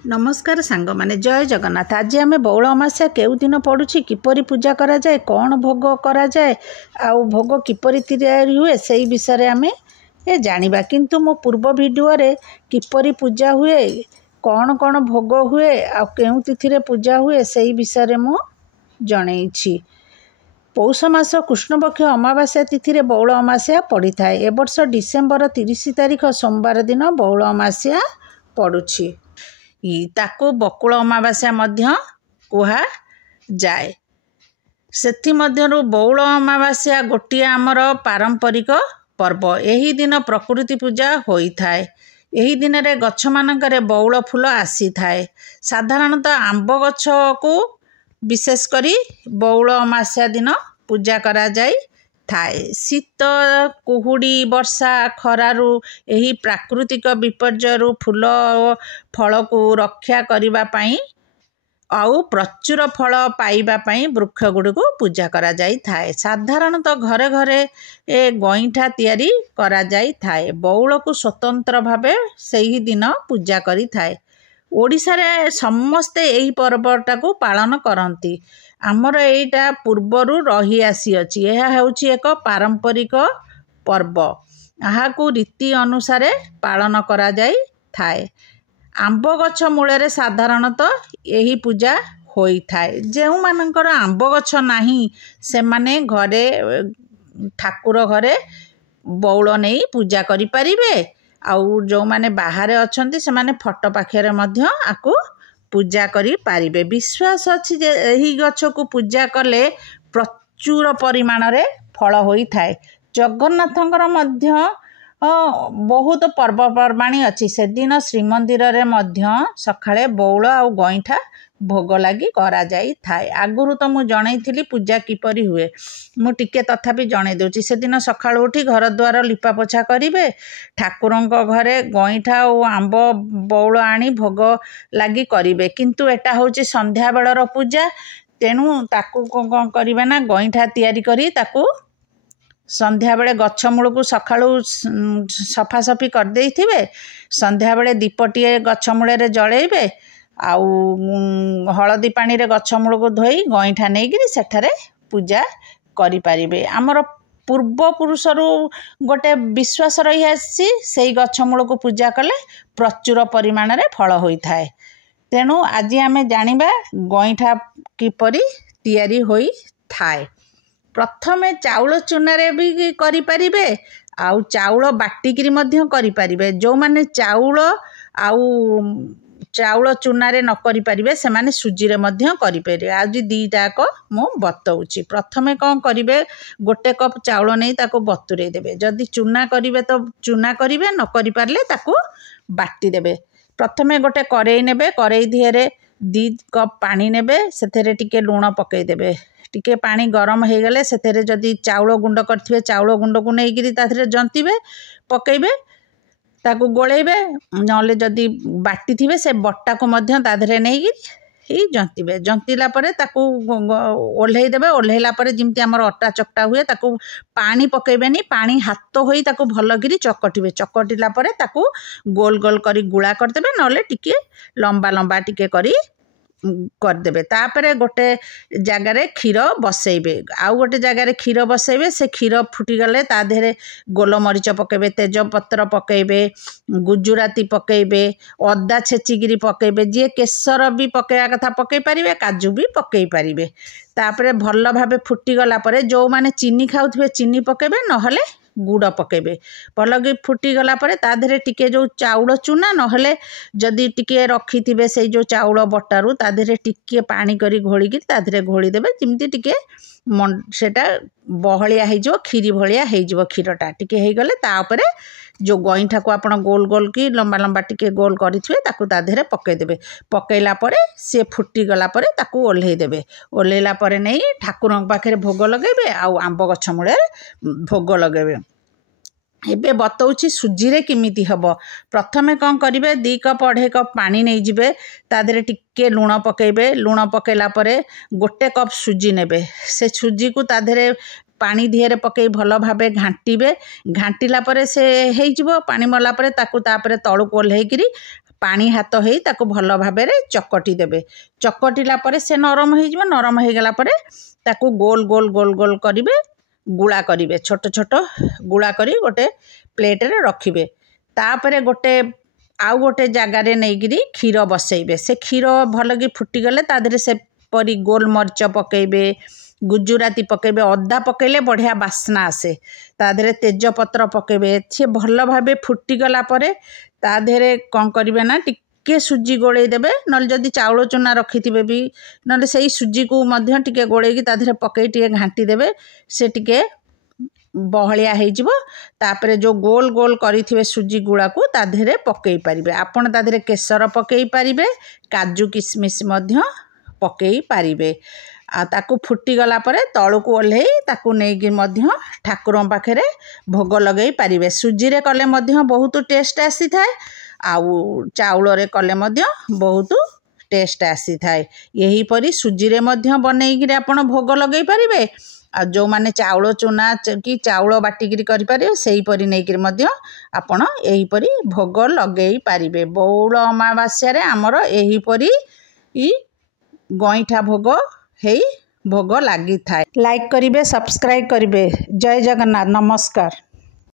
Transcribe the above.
नमस्कार सांग माने जय जगन्नाथ। आज आम बौल अमास्या केउ दिन पड़ुछि, किपरि पूजा करा जाए, कौन भोग करा जाए, आउ भोग किपरि तैयारी हुए से विषय आम जानिबा। किंतु मो पूर्व वीडियो रे किपरि पूजा हुए, कौन कौन भोग हुए, आ केउ तिथि रे पूजा हुए से विषय मु जणैछि। पौष मास कृष्णपक्ष अमावास्या तिथि रे बौल अमास्या पड़ी थाए। ए वर्ष डिसेम्बर 30 तारिख सोमवार दिन बौल अमास्या पड़ुछि। ताकू बकुल अमावास्या मध्य कुहा जाए। सेथि मध्यरु बौल अमावास्या गोटिए आमर पारंपरिक पर्व। एही दिन प्रकृति पूजा होई थाए। एही दिन रे गछ मानकरे बौल फूल आसी थाए। साधारणतः आंब गछ को विशेष करी बौल अमावास्या दिन पूजा करा जाई थाए। शीत कुहुड़ी वर्षा खरारु एही प्राकृतिक विपर्ययरु फूल फल को रक्षा करिबा पाई आउ प्रचुर फल पाइबा पाई वृक्ष गुड़ी को पूजा करा जाई थाए। साधारणतः घरे घरे ए गईठा तैयारी करा जाई थाए। बौल को स्वतंत्र भावे सही दिन पूजा करी थाए। ओडिशा रे समस्ते एही पर्वटा को पालन करंती। आमर एटा पूर्वरु रही आसी अछि। यह हेउछि एक पारंपरिक पर्व। आहाकू रीति अनुसार पालन करा जाई थाए। आंब गछ मूल रे साधारणतः यही पूजा होई थाए। जेउ मानकर आंब गछ नाही से माने घरे ठाकुर घरे बौल नहीं पूजा करि परिबे। आउ जो माने बाहर अछंती से माने फट पाखरे मध्य आकू पूजा करि पारिबे। विश्वास अछि जे एही गछ को पूजा कले प्रचुर परिमाण रे फल होई थाए। जगन्नाथंकर मध्य बहुत पर्वपर्वाणी अच्छी। से दिन श्रीमंदिर रे मध्य सखाळे बौल आ गईठा भोग लगी करा जाई थाए। आगुरु तो मु जणैथिली पूजा किपरि हुए, मु टिके तथापि जणै देउची। से दिन सखाळु उठी घर द्वार लिपा पोछा करिवे। ठाकुरंक घरे गईठा और आंब बौल आनी भोग लगी करिवे। किंतु एटा होची संध्या बेलर पूजा। तेणु ताकू कौन करिवे ना गईठा तैयारी करी ताकू संध्या बेले गछ मूल को सखाळु सफासफी कर देइथिबे। संध्या बेले दीपटिए गछ मूल रे जळेइबे। आउ हलदी पानी रे गछ मूल को धोई गईठा नहीं गिरी सेठारे पूजा करि पारिबे। आमर पूर्व पुरुषरु गोटे विश्वास रही आसी सेई गछ मूल को पूजा कले प्रचुर परिमाण रे फल होई थाए। तेणु आज आमे जानिबा गईठा किपरि तैयारी होई थाए। प्रथमे चाउल चूनारे भी करि परिबे। आउ चाउल बाटिकिरी मध्य करि परिबे। जो माने चाउल चूनारे न करि परिबे से माने सुजी रे मध्य करि परिबे। आज दीटाक मु बतौची। प्रथमे कौन करिबे, गोटे कप चाउल नहीं ताको बतुरे देबे। जदि चूना करिबे तो चूना करिबे, न करि पारले ताको बाटी देबे। प्रथमे गोटे करेई नेबे। करेई दिहरे 2 कप पानी नेबे। सेथेरे टिके लूण पकेई देबे। टिके पानी गरम हो गले सेथेरे जदि चाउल गुंड करथिबे चाउल गुंड को नहीं गिरी ताथरे जंतीबे पकेइबे ताकू गोलेइबे। नले जदि बाटी थिबे से बट्टा को मध्य ताधरे नहीं गिरी ही जंतीबे। जंतीला परे ताकू ओल्हेई देबे। ओल्हेला परे जिमती हमर अट्टा चकटा हुए ताकू पानी पकेइबेनी। पानी हाथ होई ताकू भल गिरी चकटिबे। चकटिला परे ताकू गोल गोल करी गुळा कर देबे। नले टिके लंबा लंबा टिके करी कर देबे। तापरे गोटे जगार क्षीर बसैबे। आउ गोटे जगार क्षीर बसैबे। से क्षीर फुटी गले ता देहरे गोलमरीच पकेबे, तेजपत्र पकेबे, गुजुराती पकेबे, अदा छेचिगिरी पकेबे। जे केसर भी पकेया कथा पकई पारिबे, काजू भी पकई पारिबे। तापरे भल भाबे फुटी गला परे जो माने चीनी खाउथबे चीनी पकेबे, नहले गुड़ पकेबे। भलगी फुटी गला परे ता देहरे टिके जो चाउल चूना नहले जदि टिके रखिथिबे से जो चाउल बटारू ता देहरे टिके पानी करी घोली की ता देहरे घोली देबे। जिमती टिके सेटा बहलिया हे जो खीरी भलिया हे जो क्षीरटा टिके हे गले ता ऊपर जो गईठा को आपण गोल गोल की लंबा लंबा टिके गोल करिथिबे ताकू ता देहरे पकेई देबे। पकेइला परे से फुटी गला परे ताकू ओल्हेई देबे। ओल्हेला परे नहीं ठाकुरंक पाखरे भोग लगेबे। आउ आंब गछ मूले भोग लगेबे। एबे बतौची सुजी रे किमिति हबो। प्रथमे कौन करिवे, 2 कप 2.5 कप पानी नहीं जिबे। ता देहरे टिके लूण पकेइबे। लूण पकेइला परे गोटे कप सुजी नेबे। से सुजी को ता देहरे पानी दिहरे पकई भल भावे घांटीबे। घांटीला परे से हेइजिवो। पानी मरला परे ताकू तापरे तळु ओल्हेइकिरी पानी हाथ हो ताको भल भाव चकटी देबे। चकटिला परे से नरम हो नरम हो गला परे ताको गोल गोल गोल गोल करिवे गुड़ा करिवे छोट छोट गुड़ा करी गोटे प्लेट रे रखिवे। तापरे गोटे आउ गोटे जगार नहीं क्षीर बसैबे। से क्षीर भल कि फुटीगले तादेह से परी गोलमरीच पकेबे गुजुराती पकेबे अदा पकेले बढ़िया बास्ना आसे। तादेह तेजपत्र पकेबे सी भल भाव फुटीगला परे तादेह कौन करेंगे ना टिके सुजी गोले देबे नल जदि चाउल चूना रखिथिबे भी नले सही सुजी को मध्य टिके गोलेकी तादेह पकई टिके घांटी देबे से टिके बहलिया हो तापरे जो गोल गोल करिथिबे सुजी गुड़ा को तादेह पकई पारिबे। आपण तादेह केसर पकई पारिबे काजू किशमिश मध्य पकई पारिबे। आ ताकू फुटी गला परे तळुकू ओल्हेई ताकू नेकी मध्य ठाकुरन पाखरे भोग लगेई पारिबे। सुजी रे कले मध्य बहुत टेस्ट आसी थाए आउ चाउल रे कले मध्य बहुत टेस्ट आसी थाए। यही परी सुजी रे मध्य बनेइकी आपण भोग लगेई पारिबे। आ जो माने चाउल चूना कि चाउल बाटिकी करि पारिबे सेही परी नेइकी मध्य आपण एही परी भोग लगेई पारिबे। बौल अमावास्या रे हमर एही परी गईठा भोग हेई भोग लागि थाए। लाइक करिबे सब्सक्राइब करिबे। जय जगन्नाथ। नमस्कार।